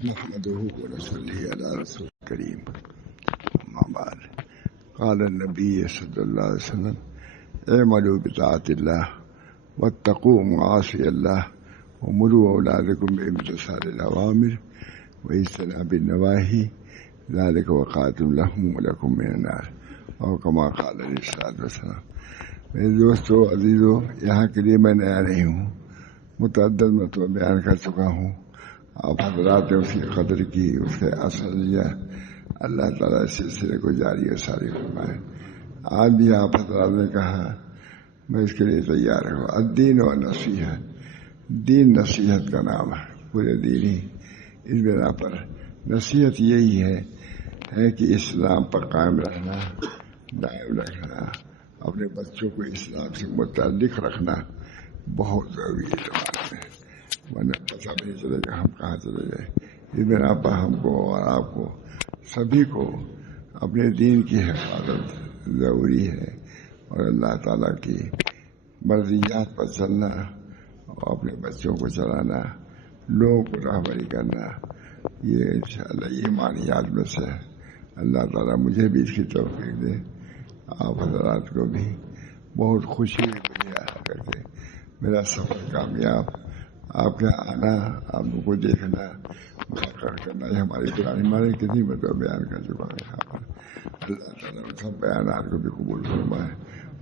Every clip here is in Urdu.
نحمده ونصلي على رسول الكريم أما بعد قال النبي صلى الله عليه وسلم اعملوا بطاعة الله واتقوا معاصي الله ومروا أولادكم بامتثال الأوامر واجتناب النواهي ذلك وقاتل لهم ولكم من النار اور كما قال علیہ الصلوۃ والسلام۔ میرے دوستو عزیزو، یہاں کے لیے میں نیا نہیں ہوں، متعدد مرتبہ بیان کر چکا ہوں۔ آپ حضرات نے اس کی قدر کی، اس کے اثر لیا، اللہ تعالیٰ اس سلسلے کو جاری و ساری فرمائے۔ آج بھی آپ حضرات نے کہا، میں اس کے لیے تیار ہوں۔ الدین و نصیحت، دین نصیحت کا نام ہے، پورے دین ہی اس بنا پر نصیحت یہی ہے کہ اسلام پر قائم رہنا، دائم رکھنا، اپنے بچوں کو اسلام سے متعلق رکھنا بہت ضروری ہے زمانے میں، ورنہ پتہ نہیں چلے گا ہم کہاں چلے گئے۔ اس بنا پر ہم کو اور آپ کو سبھی کو اپنے دین کی حفاظت ضروری ہے، اور اللہ تعالیٰ کی مرضیات پر چلنا اور اپنے بچوں کو چلانا، لوگوں کو رہبری کرنا، یہ انشاءاللہ ایمانیات میں سے ہے۔ اللہ تعالیٰ مجھے بھی اس کی توفیق دے، آپ حضرات کو بھی۔ بہت خوشی ہوئی مجھے آیا کر کے، میرا سفر کامیاب، آپ کے آنا، آپ کو دیکھنا، ملاقات کرنا، یہ ہماری پرانی معنی کتنی مرتبہ بیان کر چکا ہے۔ اللہ تعالیٰ سب بیانات کو بھی قبول فرمائے۔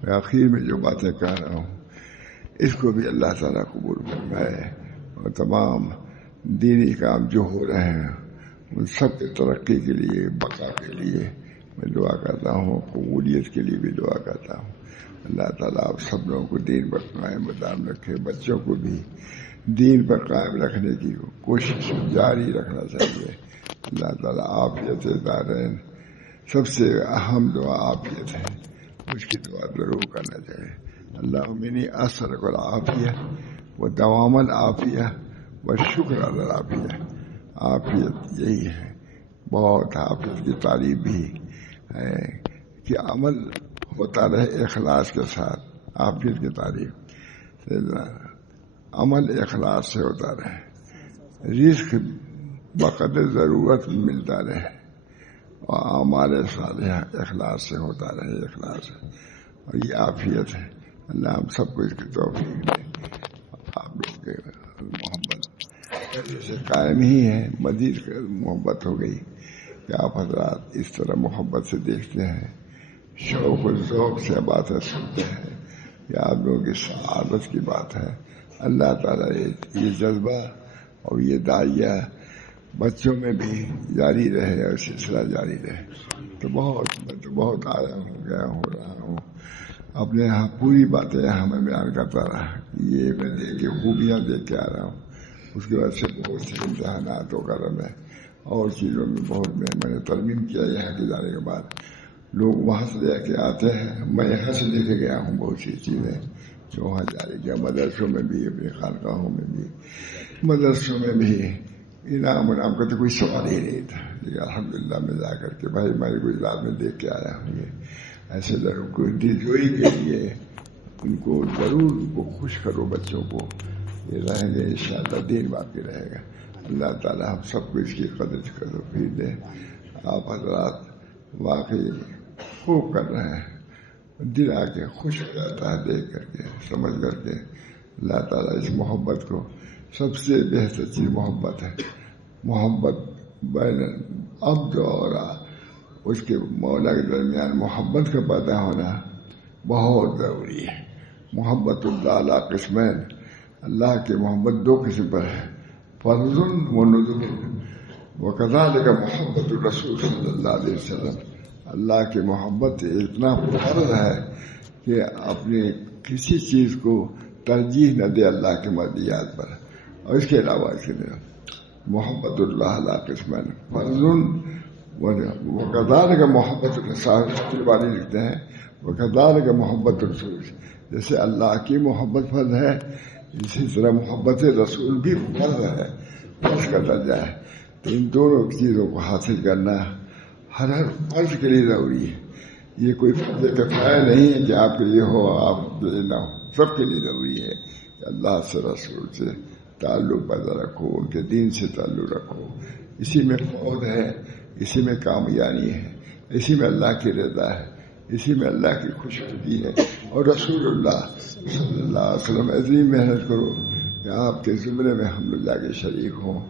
میں آخر میں جو باتیں کہہ رہا ہوں اس کو بھی اللہ تعالیٰ قبول فرمائے، اور تمام دینی کام جو ہو رہے ہیں ان سب کے ترقی کے لیے، بقا کے لیے میں دعا کرتا ہوں، قبولیت کے لیے بھی دعا کرتا ہوں۔ اللہ تعالیٰ آپ سب لوگوں کو دین پر قائم مدام رکھے، بچوں کو بھی دین پر قائم رکھنے کی کوشش جاری رکھنا چاہیے۔ اللہ تعالیٰ عافیت دارین، سب سے اہم دعا عافیت ہے، اس کی دعا ضرور کرنا چاہیے۔ اللہم انی اسألک العافیہ و دوام العافیہ و شکر علی العافیہ۔ عافیت یہی ہے، بہت عافیت کی تعریف بھی ہے کہ عمل ہوتا رہے اخلاص کے ساتھ، عافیت کی تعریف عمل اخلاص سے ہوتا رہے، رزق بقدر ضرورت ملتا رہے، اور اعمال صالحہ اخلاص سے ہوتا رہے، اخلاص ہے، اور یہ عافیت ہے۔ اللہ ہم سب کو اس کی توفیق دے۔ آپ لوگ کے محبت سے قائم ہی ہے، مزید محبت ہو گئی کہ آپ حضرات اس طرح محبت سے دیکھتے ہیں، شوق و ذوق سے باتیں سنتے ہیں، یہ آپ لوگوں کی سعادت کی بات ہے۔ اللہ تعالیٰ یہ جذبہ اور یہ داعیہ بچوں میں بھی جاری رہے اور سلسلہ جاری رہے۔ تو بہت آیا ہوں، گیا ہو رہا ہوں، اپنے یہاں پوری باتیں ہمیں بیان کرتا رہا، یہ میں دیکھ کے خوبیاں دیکھ کے آ رہا ہوں۔ اس کے بعد سے بہت سے امتحانات وغیرہ میں اور چیزوں میں بہت میں نے ترمیم کیا۔ یہاں کے جانے کے بعد لوگ وہاں سے لے کے آتے ہیں، میں یہاں سے لے کے گیا ہوں بہت سی چیزیں جو وہاں جاری کیا، مدرسوں میں بھی، اپنے خانقاہوں میں بھی، مدرسوں میں بھی انعام کا تو کوئی سوال ہی نہیں تھا، لیکن الحمدللہ میں جا کر کے بھائی ہماری گجرات میں دیکھ کے آیا ہوں۔ یہ ایسے لوگوں کو دلجوئی کے لیے ان کو ضرور ان کو خوش کرو، بچوں کو، یہ رہیں گے انشاءاللہ، دین باقی رہے گا۔ اللہ تعالیٰ ہم سب کو اس کی قدر توفیق دے۔ آپ حضرات واقعی خوب کر رہے ہیں، دل آ کے خوش ہو جاتا ہے دیکھ کر کے، سمجھ کر کے۔ اللہ تعالیٰ اس محبت کو، سب سے بہتر چیز محبت ہے، محبت بین عبد اور اس کے مولا کے درمیان محبت کا پیدا ہونا بہت ضروری ہے۔ محبت اللہ علی قسمین، اللہ کی محبت دو قسم پر ہے، فرض و نذر، وکذالک محبت الرسول صلی اللہ علیہ وسلم۔ اللہ کی محبت اتنا فرض ہے کہ اپنے کسی چیز کو ترجیح نہ دے اللہ کے مرضیات پر، اور اس کے علاوہ اس کے لیے محبت اللہ علی قسمین، فرض وکذالک محبت الرسول والی لکھتے ہیں، وکذالک محبت الرسول، جیسے اللہ کی محبت فرض ہے اسی طرح محبت رسول بھی فرض ہے، فرض کا درجہ ہے۔ تو ان دونوں چیزوں کو حاصل کرنا ہر فرض کے لیے ضروری ہے۔ یہ کوئی فرض کفایہ نہیں ہے کہ آپ کے لیے ہو آپ کے لیے نہ ہو، سب کے لیے ضروری ہے کہ اللہ سے، رسول سے تعلق پیدا رکھو، ان کے دین سے تعلق رکھو. اسی میں فوت ہے، اسی میں کامیابی ہے، اسی میں اللہ کی رضا ہے، اسی میں اللہ کی خوشخبری ہے. اور رسول اللہ صلی اللہ علیہ وسلم ایسی محنت کرو کہ آپ کے زمرے میں ہم لوگ جا کے شریک ہوں،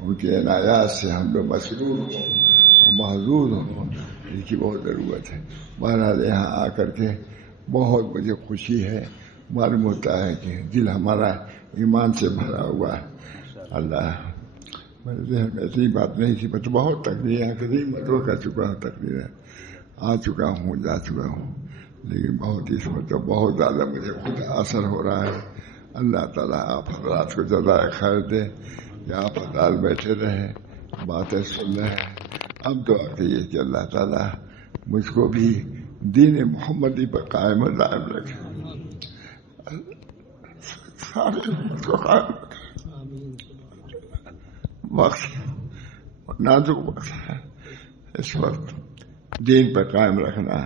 ان کے عنایات سے ہم لوگ مسرور ہوں اور محظوظ ہوں. ان کی بہت ضرورت ہے. مہاراج یہاں آ کر کے بہت مجھے خوشی ہے. معلوم ہوتا ہے کہ دل ہمارا ایمان سے بھرا ہوا ہے. اللہ میرے ذہن میں ایسی بات نہیں تھی. میں تو بہت تقریر ہے، کتنی مرتبہ کر چکا ہوں، تقریر آ چکا ہوں، جا چکا ہوں، لیکن بہت اس مرتبہ بہت زیادہ مجھے خود اثر ہو رہا ہے. اللہ تعالیٰ آپ حضرات کو جزائے خیر دے کہ آپ حضرات بیٹھے رہیں، باتیں سن رہے ہیں. اب دعا کیجیے کہ اللہ تعالیٰ مجھ کو بھی دین محمدی پر قائم و دائم رکھے، سارے امت کو قائم رکھے. وقت نازک وقت ہے، اس وقت دین پر قائم رکھنا،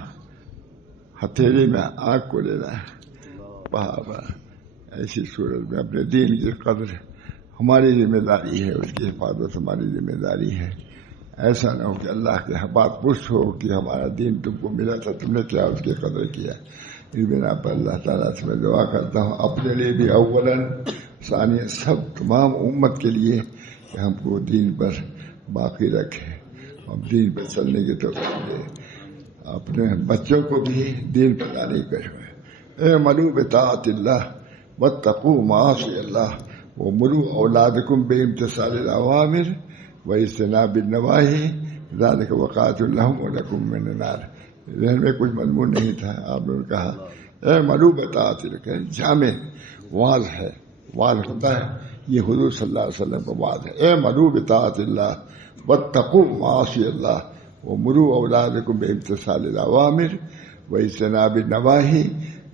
ہتھیلی میں آگ کو لینا ہے. ایسی صورت میں اپنے دین کی قدر ہماری ذمہ داری ہے، اس کی حفاظت ہماری ذمہ داری ہے. ایسا نہ ہو کہ اللہ کے بات پوچھ ہو کہ ہمارا دین تم کو ملا تھا، تم نے کیا اس کی قدر کیا. اس بنا پر اللہ تعالیٰ سے میں دعا کرتا ہوں اپنے لیے بھی اولاً، ثانیہ سب تمام امت کے لیے کہ ہم کو دین پر باقی رکھے اور دین پر چلنے کی توفیق دے. اپنے بچوں کو بھی دین پر لانے کرے. اعملوا بطاعت اللہ واتقوا معاصی اللہ ومروا اولادکم بامتثال الاوامر واجتناب النواہی ذلک وقاۃ لہم ولکم من النار. ذہن میں کچھ مضمون نہیں تھا. آپ نے کہا اعملوا بطاعت اللہ، جامع واضح ہے، واضح ہوتا ہے. یہ حضور صلی اللہ علیہ وسلم کا وعد ہے. اعملوا بطاعت اللہ واتقوا معاصی اللہ ومروا اولادکم بامتثال الاوامر واجتناب النواہی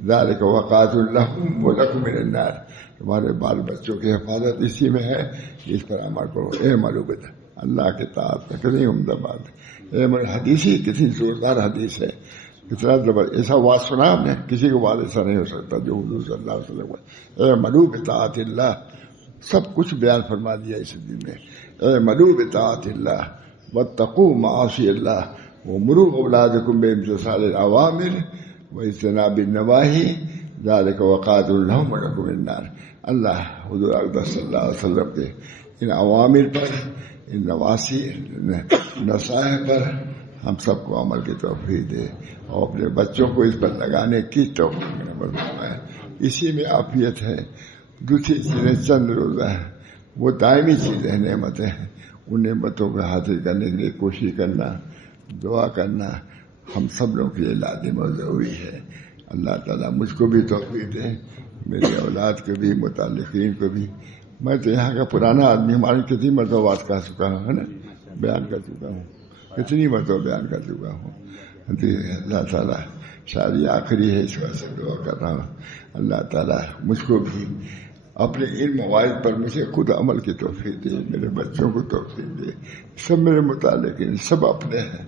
ذالک وقاۃ لہم ولکم من النار. تمہارے بال بچوں کی حفاظت اسی میں ہے، اس پر عمل کرو. اعملوا بطاعت اللہ کے طاعت میں کتنی عمدہ بات ہے. حدیث ہی کتنی زوردار حدیث ہے، کتنا زبردست. ایسا بات سنا ہم نے، کسی کو بات ایسا نہیں ہو سکتا جو حضور صلی اللہ علیہ وسلم کا. اعملوا بطاعت اللہ، سب کچھ بیان فرما دیا اس دن میں. اعملوا بطاعت اللہ واتقوا معاصی اللہ ومروا اولادکم بامتثال الاوامر واجتناب النواہی ذالک وقاۃ لہم ولکم من النار. اللہ حضور اقدس صلی اللہ علیہ وسلم کے ان عوامر پر، ان نواسی نصائح پر ہم سب کو عمل کی توفیق دے اور اپنے بچوں کو اس پر لگانے کی توفیق فرمائے. اسی میں عافیت ہے. دوسری چیزیں چند روزہ ہے، وہ دائمی چیزیں ہیں، نعمتیں ہیں. ان نعمتوں کو حاصل کرنے کے لیے کوشش کرنا، دعا کرنا ہم سب لوگوں کے لیے لازم اور ضروری ہے. اللہ تعالیٰ مجھ کو بھی توفیق دے، میری اولاد کو بھی، متعلقین کو بھی. میں تو یہاں کا پرانا آدمی، ہماری کتنی مرتبہ بات کر چکا ہوں، ہے نا، بیان کر چکا ہوں، کتنی مرتبہ بیان کر چکا ہوں. اللہ تعالیٰ شاید آخری ہے، اس وجہ سے دعا کر رہا ہوں. اللہ تعالیٰ مجھ کو بھی اپنے ان مواعظ پر مجھے خود عمل کی توفیق دے، میرے بچوں کو توفیق دے. سب میرے متعلقین سب اپنے ہیں،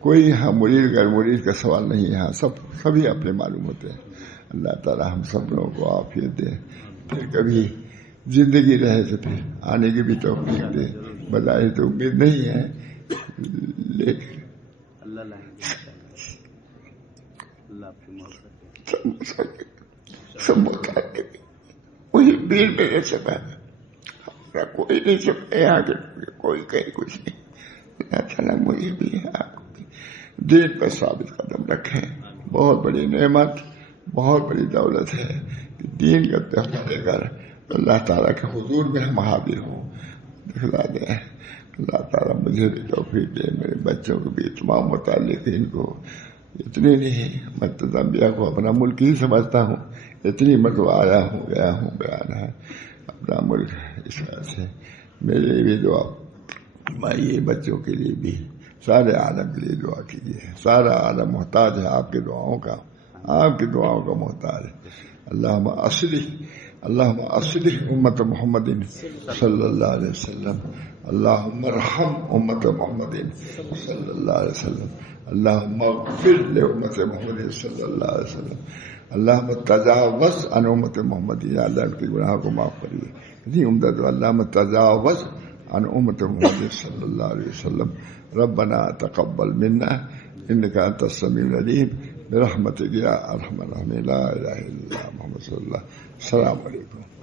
کوئی یہاں مرید غیر مرید کا سوال نہیں ہے. یہاں سبھی اپنے معلوم ہوتے ہیں. اللہ تعالیٰ ہم سب لوگوں کو عافیت دے. پھر کبھی زندگی رہے تو پھر آنے کی بھی توفیق دے. بظاہر تو امید نہیں ہے، لیکن سب متعلق وہی بھیڑ میرے سے ہمارا کوئی نہیں سب یہاں کے، کوئی کہیں کچھ نہیں. اللہ تعالیٰ مجھے بھی آپ کو بھی دین پر ثابت قدم رکھیں. بہت بڑی نعمت، بہت بڑی دولت ہے کہ دین کا تحفہ دے کر اللہ تعالیٰ کے حضور میں ہم حاضر ہوں. دکھلا دیں. اللہ تعالیٰ مجھے بھی توفیق دے، میرے بچوں کو بھی، تمام متعلقین کو. اتنی نہیں، میں تو زمبیا کو اپنا ملک ہی سمجھتا ہوں. اتنی مرتبہ آیا ہوں، گیا ہوں، بیان ہے اپنا ملک. اس وجہ سے میرے لیے بھی دعا، ہماری بچوں کے لیے بھی، سارے عالم کے لیے دعا کیجیے. سارا عالم محتاج ہے آپ کی دعاؤں کا، آپ کی دعاؤں کا محتاج ہے. اللہم اصلح امت محمد صلی اللہ علیہ وسلم. اللہم ارحم امت محمد صلی اللہ علیہ وسلم. اللہم اغفر لامت محمد صلی اللہ علیہ وسلم. اللہم تجاوز عن امت محمد، یا اللہ ان کے گناہ کو معاف کریے. اتنی عمدہ دعا، اللہم تجاوز عن امت محمد صلی اللہ علیہ وسلم. ربنا تقبل منا انک انت السمیع العلیم برحمتک یا ارحم الراحمین. لا الہ الا اللہ محمد صلی اللہ. السلام علیکم.